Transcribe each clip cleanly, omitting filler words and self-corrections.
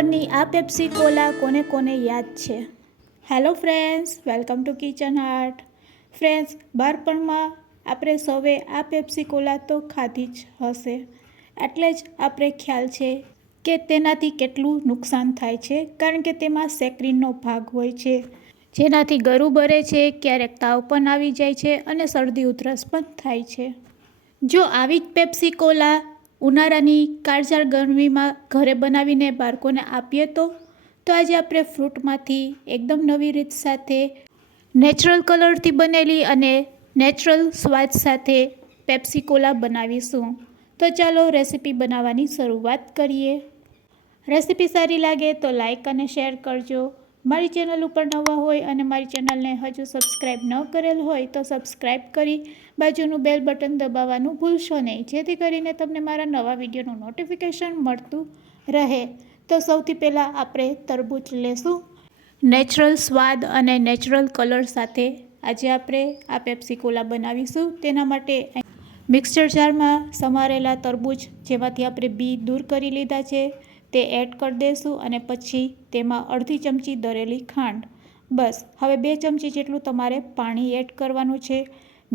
બાળપણની આ Pepsi Cola કોને કોને યાદ છે? Hello friends, welcome to kitchen art. Friends, બાળપણમાં આપણે સૌએ આ પેપ્સી કોલા તો ખાધી જ હશે. એટલે જ આપણે ખ્યાલ છે કે તેનાથી કેટલું નુકસાન થાય છે, કારણ કે તેમાં સેક્રીનનો ભાગ હોય છે, જેનાથી ગળું બળે છે, ક્યારેક તાવ પણ આવી જાય છે અને શરદી ઉધરસ પણ થાય છે. જો આવી જ પેપ્સી કોલા ઉનાળાની કાળઝાળ ગરમીમાં ઘરે બનાવીને બાળકોને આપીએ તો આજે આપણે ફ્રૂટમાંથી એકદમ નવી રીત સાથે નેચરલ કલરથી બનેલી અને નેચરલ સ્વાદ સાથે પેપ્સી કોલા બનાવીશું. તો ચાલો રેસીપી બનાવવાની શરૂઆત કરીએ. રેસીપી સારી લાગે તો લાઈક અને શેર કરજો. મારી ચેનલ ઉપર નવા હોય અને મારી ચેનલને હજુ સબસ્ક્રાઈબ ન કરેલ હોય તો સબસ્ક્રાઈબ કરી બાજુનું બેલ બટન દબાવવાનું ભૂલશો નહીં, જેથી કરીને તમને મારા નવા વિડીયોનું નોટિફિકેશન મળતું રહે. તો સૌથી પહેલાં આપણે તરબૂચ લેશું. નેચરલ સ્વાદ અને નેચરલ કલર સાથે આજે આપણે આ પેપ્સી કોલા બનાવીશું. તેના માટે મિક્સર જારમાં સમારેલા તરબૂચ, જેમાંથી આપણે બી દૂર કરી લીધા છે, તે એડ કરી દઈશું અને પછી તેમાં અડધી ચમચી દળેલી ખાંડ. બસ હવે 2 ચમચી જેટલું તમારે પાણી એડ કરવાનું છે.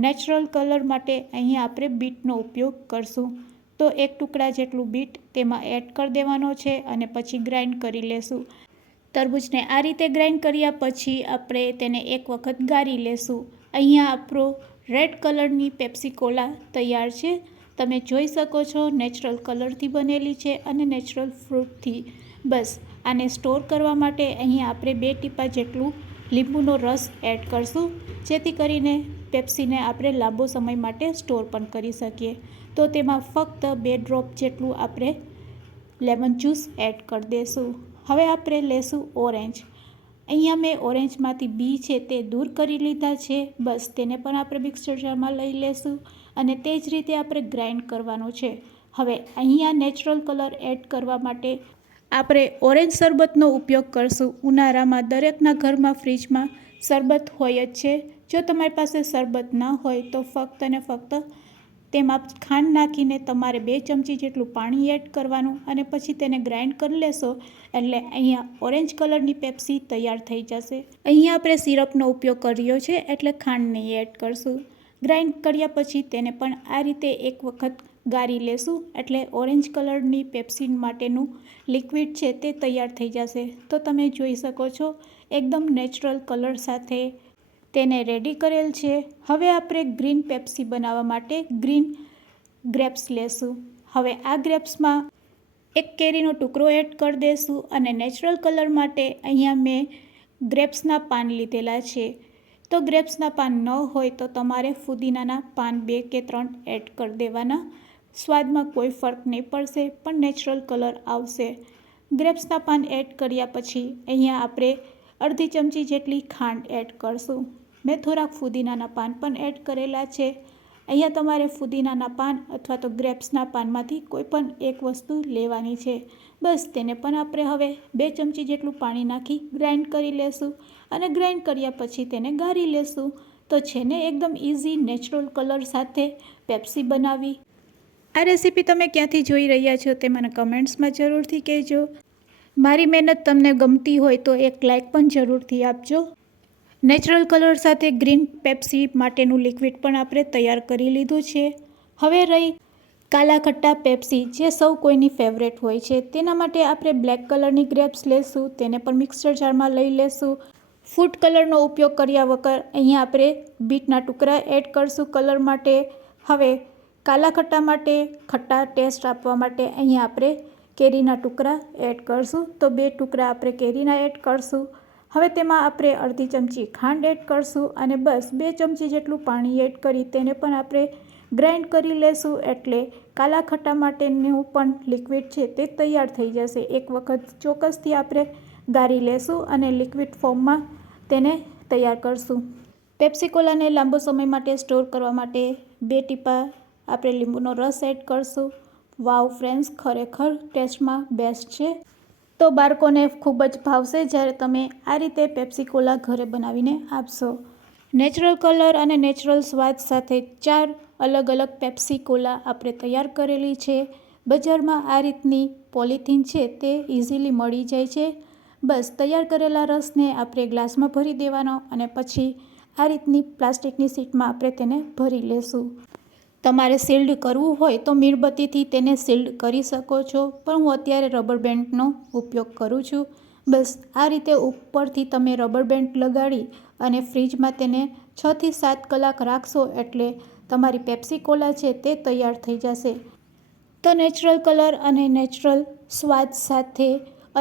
નેચરલ કલર માટે અહીંયા આપણે બીટનો ઉપયોગ કરશું, તો 1 ટુકડા જેટલું બીટ તેમાં એડ કરી દેવાનો છે અને પછી ગ્રાઇન્ડ કરી લેશું. તરબૂચને આ રીતે ગ્રાઇન્ડ કર્યા પછી આપણે તેને એક વખત ગાળી લેશું. અહીંયા આપણો રેડ કલરની પેપ્સી કોલા તૈયાર છે. તમે જોઈ શકો છો, નેચરલ કલરથી બનેલી છે અને નેચરલ ફ્રૂટથી. બસ આને સ્ટોર કરવા માટે અહીંયા આપણે 2 ટીપા જેટલું લીંબુનો રસ એડ કરશું, જેથી કરીને પેપ્સીને આપણે લાંબો સમય માટે સ્ટોર પણ કરી શકીએ. તો તેમાં ફક્ત 2 ડ્રોપ જેટલું આપણે લેમન જ્યુસ એડ કરી દઈશું. હવે આપણે લેશું ઓરેન્જ. અહીંયા મેં ઓરેન્જમાંથી બી છે તે દૂર કરી લીધા છે. બસ તેને પણ આપણે મિક્સર જારમાં લઈ લેશું અને તે જ રીતે આપણે ગ્રાઇન્ડ કરવાનું છે. હવે અહીંયા નેચરલ કલર એડ કરવા માટે આપણે ઓરેન્જ શરબતનો ઉપયોગ કરશું. ઉનાળામાં દરેકના ઘરમાં ફ્રીજમાં શરબત હોય જ છે. જો તમારી પાસે શરબત ના હોય તો ફક્ત ને ફક્ત તેમાં ખાંડ નાખીને તમારે 2 ચમચી જેટલું પાણી એડ કરવાનું અને પછી તેને ગ્રાઇન્ડ કરી લેશો એટલે અહીંયા ઓરેન્જ કલરની પેપ્સી તૈયાર થઈ જશે. અહીંયા આપણે સિરપનો ઉપયોગ કર્યો છે એટલે ખાંડ નહીં એડ કરશું. ગ્રાઇન્ડ કર્યા પછી તેને પણ આ રીતે એક વખત ગાળી લેશું એટલે ઓરેન્જ કલરની પેપ્સી માટેનું લિક્વિડ છે તે તૈયાર થઈ જશે. તો તમે જોઈ શકો છો, એકદમ નેચરલ કલર સાથે તેને રેડી કરેલ છે. હવે આપણે ગ્રીન પેપ્સી બનાવવા માટે ગ્રીન ગ્રેપ્સ લેશું. હવે આ ગ્રેપ્સમાં એક કેરીનો ટુકડો એડ કરી દઈશું અને નેચરલ કલર માટે અહીંયા મેં ગ્રેપ્સના પાન લીધેલા છે. તો ગ્રેપ્સના પાન ન હોય તો તમારે ફુદીનાના પાન 2 કે 3 એડ કરી દેવાના. સ્વાદમાં કોઈ ફરક નહીં પડશે, પણ નેચરલ કલર આવશે. ગ્રેપ્સના પાન એડ કર્યા પછી અહીંયા આપણે અડધી ચમચી જેટલી ખાંડ એડ કરશું. મેં થોડાક ફુદીનાના પાન પણ એડ કરેલા છે. અહીંયા તમારે ફુદીનાના પાન અથવા તો ગ્રેપ્સના પાનમાંથી કોઈ પણ એક વસ્તુ લેવાની છે. બસ તેને પણ આપણે હવે 2 ચમચી જેટલું પાણી નાખી ગ્રાઇન્ડ કરી લેશું અને ગ્રાઇન્ડ કર્યા પછી તેને ગાળી લેશું. તો છે ને એકદમ ઇઝી નેચરલ કલર સાથે પેપ્સી બનાવી. આ રેસીપી તમે ક્યાંથી જોઈ રહ્યા છો તે મને કમેન્ટ્સમાં જરૂરથી કહેજો. મારી મહેનત તમને ગમતી હોય તો એક લાઇક પણ જરૂરથી આપજો. નેચરલ કલર સાથે ગ્રીન પેપ્સી માટેનું લિક્વિડ પણ આપણે તૈયાર કરી લીધું છે. હવે રહી કાલા ખટ્ટા પેપ્સી, જે સૌ કોઈની ફેવરેટ હોય છે. તેના માટે આપણે બ્લેક કલરની ગ્રેપ્સ લેશું, તેને પણ મિક્સર જારમાં લઈ લેશું. ફૂડ કલરનો ઉપયોગ કર્યા વગર અહીંયા આપણે બીટના ટુકડા એડ કરશું કલર માટે. હવે કાલા ખટ્ટા માટે ખટ્ટા ટેસ્ટ આપવા માટે અહીંયા આપણે કેરીના ટુકડા એડ કરશું. તો 2 ટુકડા આપણે કેરીના એડ કરશું. હવે તેમાં આપણે અડધી ચમચી ખાંડ એડ કરશું અને બસ 2 ચમચી જેટલું પાણી એડ કરી તેને પણ આપણે ગ્રાઇન્ડ કરી લેશું એટલે કાલા ખટ્ટા માટેનું પણ લિક્વિડ છે તે તૈયાર થઈ જશે. એક વખત ચોક્કસથી આપણે ગાળી લેશું અને લિક્વિડ ફોર્મમાં તેને તૈયાર કરશું. પેપ્સી કોલાને લાંબો સમય માટે સ્ટોર કરવા માટે 2 ટીપા આપણે લીંબુનો રસ એડ કરશું. વાવ ફ્રેન્ડ્સ, ખરેખર ટેસ્ટમાં બેસ્ટ છે. તો બાળકોને ખૂબ જ ભાવશે જ્યારે તમે આ રીતે પેપ્સી કોલા ઘરે બનાવીને આપશો. નેચરલ કલર અને નેચરલ સ્વાદ સાથે 4 અલગ અલગ પેપ્સી કોલા આપણે તૈયાર કરેલી છે. બજારમાં આ રીતની પોલિથીન છે તે ઇઝીલી મળી જાય છે. બસ તૈયાર કરેલા રસને આપણે ગ્લાસમાં ભરી દેવાનો અને પછી આ રીતની પ્લાસ્ટિકની શીટમાં આપણે તેને ભરી લેશું. તમારે સીલ્ડ કરવું હોય તો મીણબત્તીથી તેને સીલ્ડ કરી શકો છો, પણ હું અત્યારે રબર બેન્ડનો ઉપયોગ કરું છું. બસ આ રીતે ઉપરથી તમે રબર બેન્ડ લગાડી અને ફ્રીજમાં તેને 6 થી 7 કલાક રાખશો એટલે તમારી પેપ્સી કોલા છે તે તૈયાર થઈ જશે. તો નેચરલ કલર અને નેચરલ સ્વાદ સાથે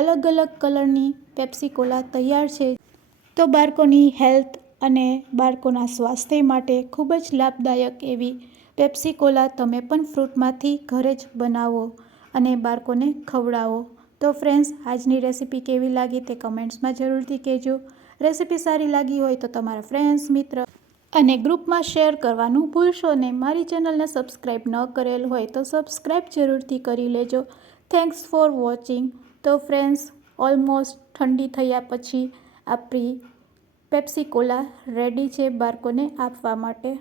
અલગ અલગ કલરની પેપ્સી કોલા તૈયાર છે. તો બાળકોની હેલ્થ અને બાળકોના સ્વાસ્થ્ય માટે ખૂબ જ લાભદાયક એવી પેપ્સી કોલા તમે પણ ફ્રૂટમાંથી ઘરે જ બનાવો અને બાળકોને ખવડાવો. તો ફ્રેન્ડ્સ, આજની રેસીપી કેવી લાગી તે કમેન્ટ્સમાં જરૂરથી કહેજો. રેસીપી સારી લાગી હોય તો તમારા ફ્રેન્ડ્સ, મિત્ર અને ગ્રુપમાં શેર કરવાનું ભૂલશો નહીં. મારી ચેનલને સબસ્ક્રાઈબ ન કરેલ હોય તો સબસ્ક્રાઈબ જરૂરથી કરી લેજો. Thanks for watching. તો ફ્રેન્ડ્સ, ઓલમોસ્ટ ઠંડી થયા પછી આપણી પેપ્સી કોલા રેડી છે બાળકોને આપવા માટે.